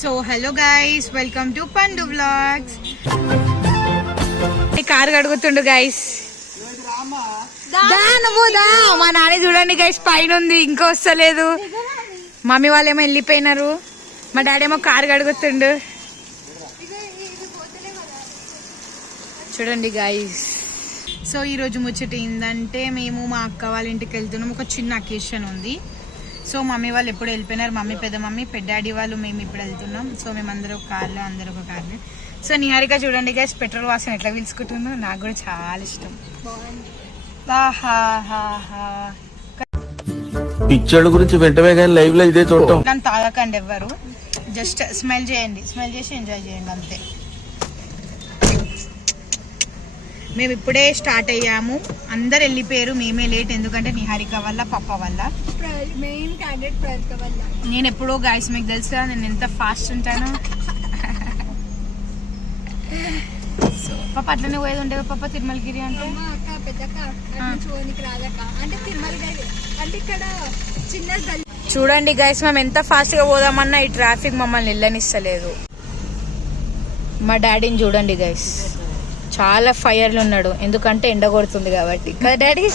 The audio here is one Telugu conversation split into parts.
So hello guys welcome to Pandu blogs car కడుగుతుండు guys దా నువ్వు దా. మా నాన్న చూడండి గైస్ పైన ఉంది ఇంకా వస్తలేదు. మమ్మీ వాళ్ళు ఏమో వెళ్ళిపోయినారు. మా డాడీ ఏమో కారు కడుగుతుండు. చూడండి గైస్ సో ఈరోజు ముచ్చట ఏంటంటే మేము మా అక్క వాళ్ళ ఇంటికి వెళ్తున్నాం. ఒక చిన్న అకేషన్ ఉంది. సో మమ్మీ వాళ్ళు ఎప్పుడు వెళ్ళిపోయినారు. మమ్మీ పెద్ద మమ్మీ పెద్ద డాడీ వాళ్ళు మేము ఇప్పుడు వెళ్తున్నాం. సో మేమందరం ఒక కార్లో అందరూ ఒక కార్లో. సో నిహారిక చూడండి గైస్ పెట్రోల్ వాసన ఎట్లా పిలుచుకుంటుందో నాకు కూడా చాలా ఇష్టం. పిచ్చోళ్ళ గురించి వెంటనే కానీ లైవ్లో ఇదే చూడటం. తాగకండి ఎవ్వరు. జస్ట్ స్మెల్ చేయండి. స్మెల్ చేసి ఎంజాయ్ చేయండి అంతే. మేము ఇప్పుడే స్టార్ట్ అయ్యాము. అందరు వెళ్ళిపోయారు మేమే లేట్ ఎందుకంటే నిహారిక వల్ల పప్ప వల్ల. మెయిన్ క్యాండిడేట్ ప్రయత్న వల్ల. నేను ఎప్పుడో గాయస్ మీకు తెలుసు నేను ఎంత ఫాస్ట్ ఉంటాను. సో పాప అట్లనే పోయేది ఉండే పాప? తిరుమలగిరి అంటే? అమ్మ అక్క పెద్దక్క అటు చూడనికి రాదక్క. అంటే తిరుమల గారి అంటే ఇక్కడ చిన్న గల్లీ చూడండి గైస్ మేము ఎంత ఫాస్ట్గా పోదామన్నా ఈ ట్రాఫిక్ మమ్మల్ని వెళ్ళనిస్తలేదు. మా డాడీని చూడండి గైస్ చాలా ఫైర్లు ఉన్నాడు ఎందుకంటే ఎండ కొడుతుంది కాబట్టి. కదా డాడీ?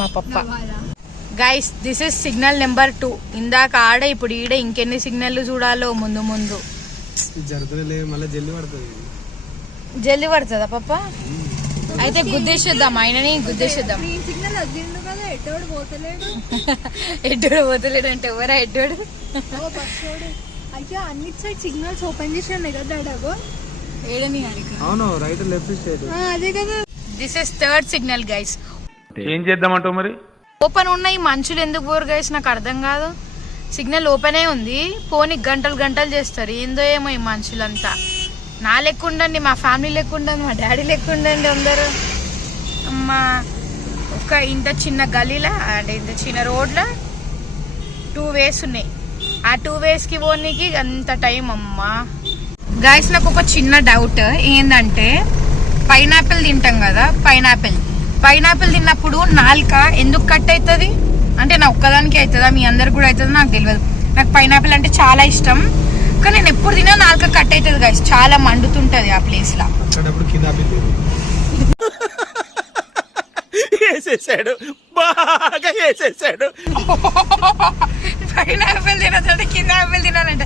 మా పప్ప. Guys this is signal number two ఇందాక ఆడ ఇప్పుడు ఈడ ఇంకెన్ని సిగ్నల్ చూడాలో ముందు ముందు. జల్లి పడుతుంది. జల్ది పడుతుందా పప్ప? అయితే గుద్దేసేద్దాం ఆయనని గుద్దేసేద్దాం ఎడ్డోడు పోతలేడు? అంటే ఎవరా ఎడ్డోడు అయ్యా అన్ని సైడ్ సిగ్నల్స్ ఓపెన్ చేసి ఉన్నాయి కదా అవును రైట్ లెఫ్ట్ అదే కదా. This is third signal guys ఏం చేద్దామంటావు మరి? ఓపెన్ ఉన్నాయి మనుషులు ఎందుకు పోరు గైస్ నాకు అర్థం కాదు. సిగ్నల్ ఓపెనే ఉంది. పోనీ గంటలు గంటలు చేస్తారు. ఏందో ఏమో ఈ మనుషులంతా. నా లెక్క ఉండండి మా ఫ్యామిలీ లెక్క ఉండండి మా డాడీ లెక్క ఉండండి అందరూ. అమ్మా ఒక ఇంత చిన్న గలీలా అంటే ఇంత చిన్న రోడ్లో? టూ వేస్ ఉన్నాయి. ఆ టూ వేస్కి పోనీకి అంత టైం అమ్మా. గైస్ నాకు ఒక చిన్న డౌట్ ఏంటంటే పైనాపిల్ తింటాం కదా పైనాపిల్ పైనాపిల్ తిన్నప్పుడు నాలుక ఎందుకు కట్ అవుతుంది అంటే నా ఒక్కదానికి అవుతుందా మీ అందరికి కూడా అవుతుందో నాకు తెలియదు నాకు పైనాపిల్ అంటే చాలా ఇష్టం. కానీ నేను ఎప్పుడు తిన్నా నాలుక కట్ అవుతుంది గైస్ చాలా మండుతుంటది ఆ ప్లేస్ లా అక్కడప్పుడు కింద ఆపిల్లేదు వేసేసాడు. బాగా వేసేసాడు. పైనాపిల్ తినదంటే కింద ఆపిల్ తినాలంట.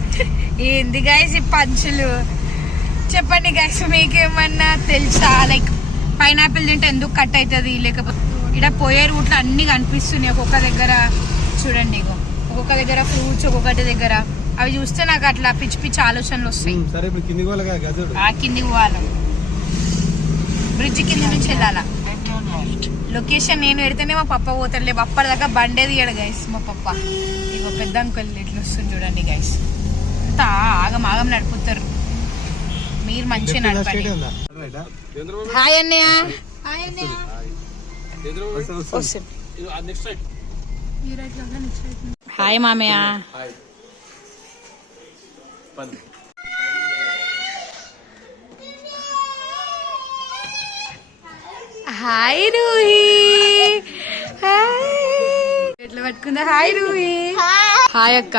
ఏంది గైస్ ఈ పంచులు? చెప్పండి గైస్ మీకేమన్నా తెలుసా? లైక్ పైనాపిల్ తింటే ఎందుకు కట్ అవుతుంది? లేకపోతే ఇక్కడ పోయే రూట్లో అన్ని కనిపిస్తున్నాయి ఒక్కొక్క దగ్గర. చూడండి ఇగో. ఒక్కొక్క దగ్గర ఫ్రూట్స్ ఒక్కొక్కటి దగ్గర. అవి చూస్తే నాకు అట్లా పిచ్చి పిచ్చి ఆలోచనలు వస్తాయి. ఆ కిందికి పోవాలి. బ్రిడ్జ్ కింద నుంచి వెళ్ళాలా? లొకేషన్ నేను పెడితేనే మా పప్ప పోతాడులే. అప్పటిదాకా బండే తీయడు గైస్ మా పప్ప. ఇగో పెద్ద అంకుల్ ఎట్లా వస్తుంది చూడండి గైస్ అంతా ఆగం ఆగం నడుపుతారు. మీరు మంచిగా నడపండి. హాయ్ అన్నయ్య. హాయ్ అన్నయ్య. హాయ్ మామయ్య. హాయ్ రూహి. హాయ్. ఎట్లా పట్టుకుందా? హాయ్ రూహి. హాయ్ అక్క.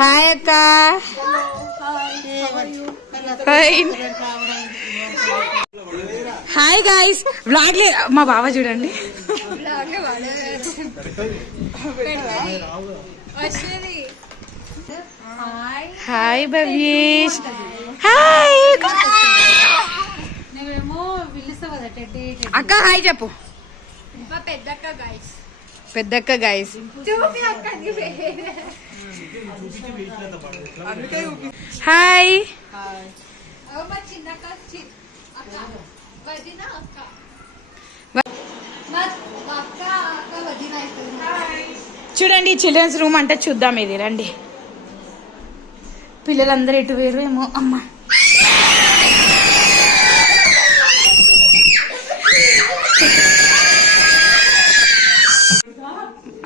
హాయ్ అక్క. హాయ్. Hi guys. మా బావ చూడండి. హాయ్ భవ్యేష్. హాయ్. నువ్వేమో పిలుస్తావు కదా టెడ్డి అక్క హాయ్ చెప్పు. మా పెద్దక్క గైస్ పెద్దక్క హాయ్. మా చిన్నక్క చి- అక్క వదిన అక్క. వ- మా మా అక్క అక్క వదిన అవుతుంది చూడండి చిల్డ్రన్స్ రూమ్ అంటే చూద్దాం ఇది రండి. పిల్లలందరూ ఎటు వేరు ఏమో అమ్మ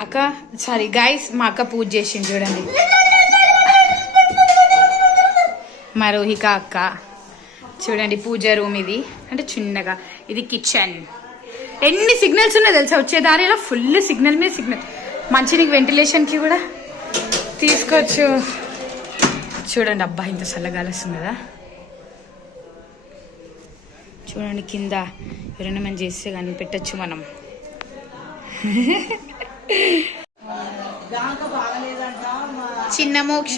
అక్క సారీ గాయస్ మా అక్క పూజ చేసింది చూడండి. మా రోహిక అక్క. చూడండి పూజ రూమ్ ఇది. అంటే చిన్నగా. ఇది కిచెన్ ఎన్ని సిగ్నల్స్ ఉన్నాయి తెలుసా? వచ్చే దారిలో ఫుల్ సిగ్నల్ మీద సిగ్నల్ మంచి నీకు వెంటిలేషన్కి కూడా తీసుకోవచ్చు. చూడండి అబ్బా ఇంత చల్లగాలిస్తుందా కదా. చూడండి కింద ఎవరైనా మనం చేస్తే కానీ పెట్టచ్చు మనం. చిన్న మోక్ష.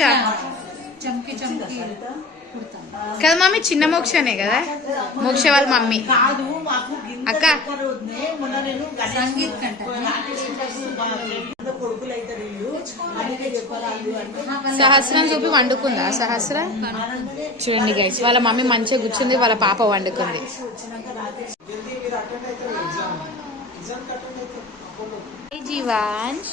కదా మమ్మీ చిన్న మోక్షనే కదా? మోక్ష వాళ్ళ మమ్మీ. అక్క. సహస్రం చూపి వండుకుందా? సహస్రం? చూడండి గైస్ వాళ్ళ మమ్మీ మంచిగా కూర్చుంది వాళ్ళ పాప వండుకుంది. జీవాంశ్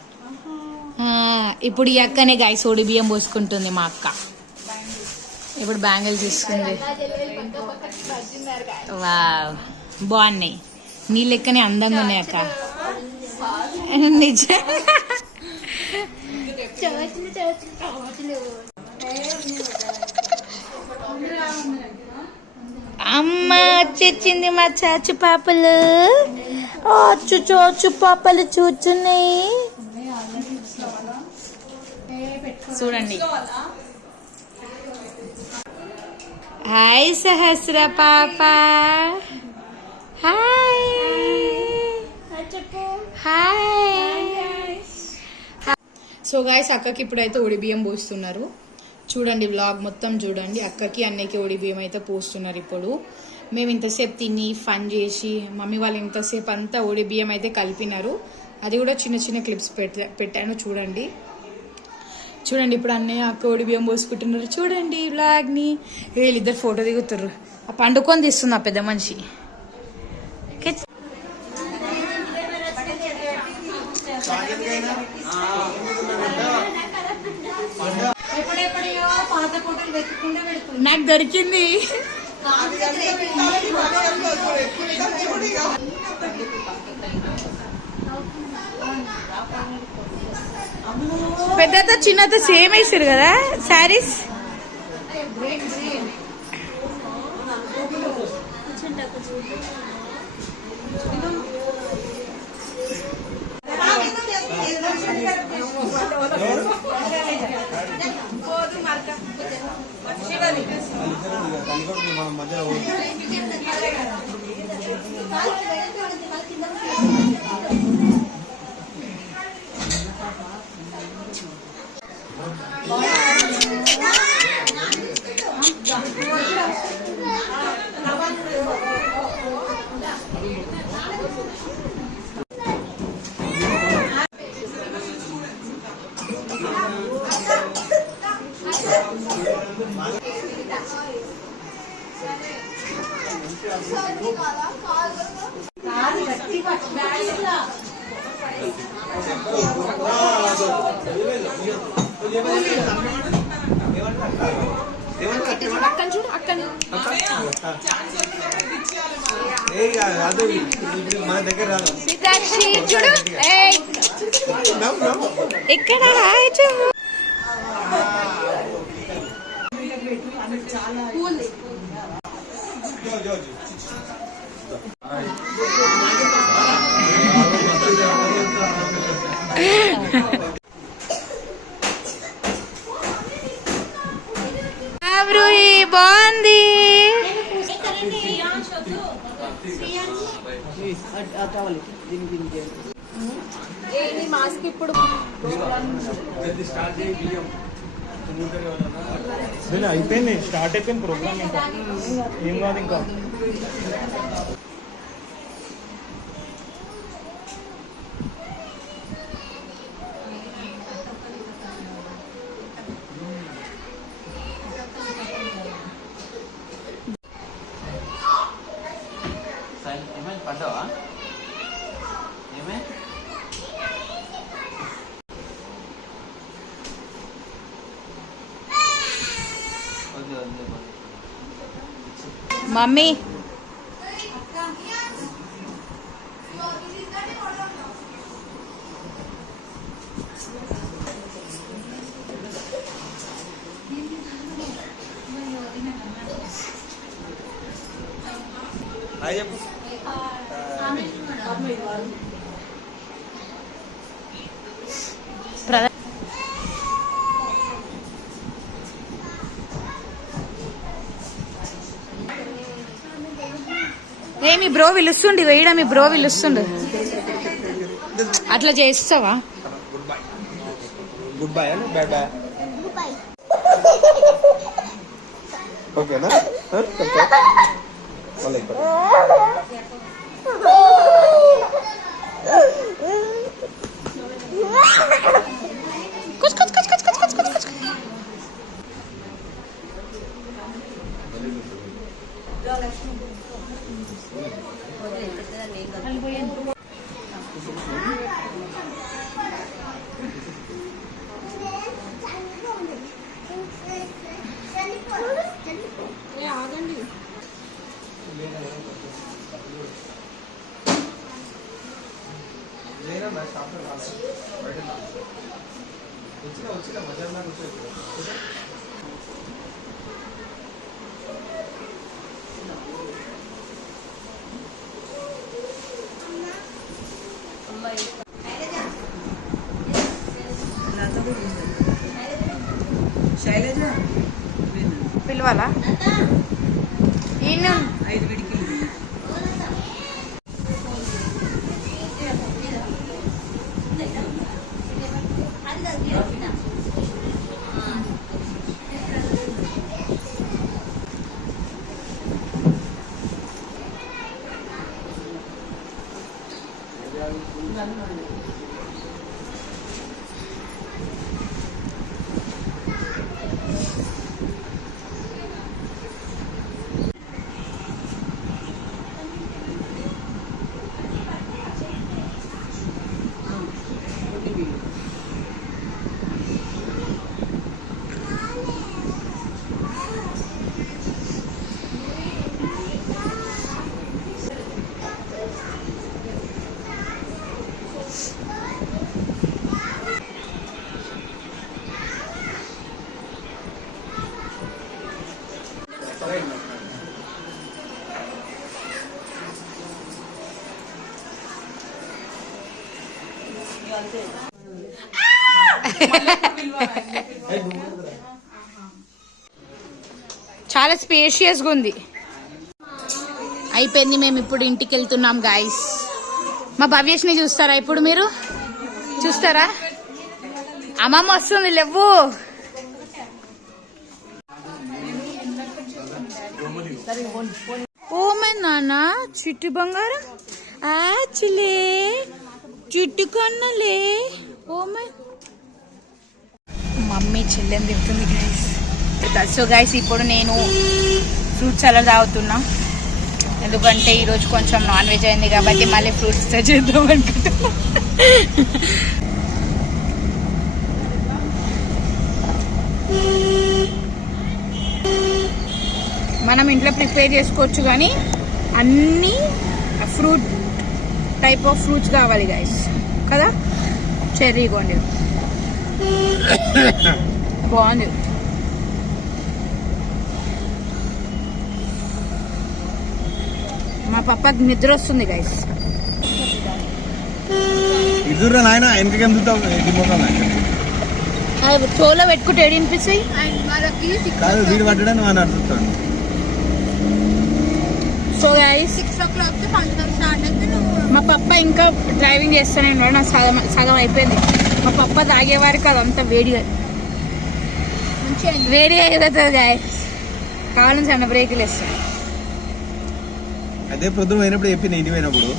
ఇప్పుడు ఈ అక్కనే గాయస్ ఓడి బియ్యం పోసుకుంటుంది మా అక్క. ఇప్పుడు బ్యాంగిల్ తీసుకుంది. వావ్ బాగున్నాయి. నీ లెక్కనే అందంగా ఉన్నాయి అక్క. నిజం. అమ్మ వచ్చేసింది మా చాచు పాపలు. ఓ పాపలు చూచున్నాయి. చూడండి. హాయ్ సహస్ర పాప. హాయ్. హాయ్. సో గాయస్ అక్కకి ఇప్పుడైతే ఒడిబియ్యం పోస్తున్నారు. చూడండి వ్లాగ్ మొత్తం చూడండి. అక్కకి అన్నయ్యకి ఒడిబియ్యం అయితే పోస్తున్నారు ఇప్పుడు. మేము ఇంతసేపు తిని ఫన్ చేసి మమ్మీ వాళ్ళు ఇంతసేపు అంతా ఒడి బియ్యం అయితే కలిపినారు. అది కూడా చిన్న చిన్న క్లిప్స్ పెట్టాను చూడండి. చూడండి ఇప్పుడు అన్నయ్య అక్క ఒడి బియ్యం పోసుకుంటున్నారు. చూడండి బ్లాగ్ని వీళ్ళిద్దరు ఫోటో దిగుతారు ఆ పండుకొని తీస్తుంది ఆ పెద్ద మనిషి. నాకు దొరికింది. పెద్దతో చిన్నతో సేమ్ వేసారు కదా? శారీస్? మన ఏ కాదు. ఇప్పుడు మన దగ్గర రాదు. ఇక్కడ హాయ్ బాగుంది వీళ్ళు అయిపోయింది. స్టార్ట్ అయిపోయింది ప్రోగ్రామ్ ఇంకా ఏం కాదు ఇంకా. Mami. Ayo, Bu. పిలుస్తుండు వేయడం మీ బ్రో పిలుస్తుండు అట్లా చేస్తావా? Good bye good bye bye ఓకేనా మళ్ళీ Ano ba yan? ಇಲ್ವಲ್ಲ? ಇನ್ನೊಂದು. చాలా స్పేషియస్గా ఉంది. అయిపోయింది మేము ఇప్పుడు ఇంటికి వెళ్తున్నాం గాయస్ మా భవ్యష్ని చూస్తారా ఇప్పుడు మీరు? చూస్తారా? అమ్మమ్మ వస్తుంది లేవు ఓమే నానా నాన్న బంగారం. ఆ చిలే చిట్టి కన్నలే. ఓమే మమ్మీ చెల్లెని తింటుంది గైస్ సో గైస్ ఇప్పుడు నేను ఫ్రూట్ సలాడ్ తాగుతున్నా. ఎందుకంటే ఈరోజు కొంచెం నాన్ వెజ్ అయింది కాబట్టి మళ్ళీ ఫ్రూట్స్ చేద్దాం అనుకుంటున్నా. మనం ఇంట్లో ప్రిపేర్ చేసుకోవచ్చు కానీ అన్ని ఫ్రూట్ టైప్ ఆఫ్ ఫ్రూట్స్ కావాలి గైస్ కదా? చెర్రీ కొండి బాగుంది. మా పప్పకి నిద్ర వస్తుంది గైస్ చోలో పెట్టుకుంటే వినిపిస్తాయి? సో గైస్ మా పప్ప ఇంకా డ్రైవింగ్ చేస్తానే సగం సగం అయిపోయింది. మా పప్ప తాగేవారికి అదంతా వేడిగా. మంచిగా వేడిగా అయిపోతుంది గాయస్ కావాలని చిన్న బ్రేకులు వేస్తాయి అదే పొద్దున పోయినప్పుడు చెప్పింది ఇంటి పోయినప్పుడు.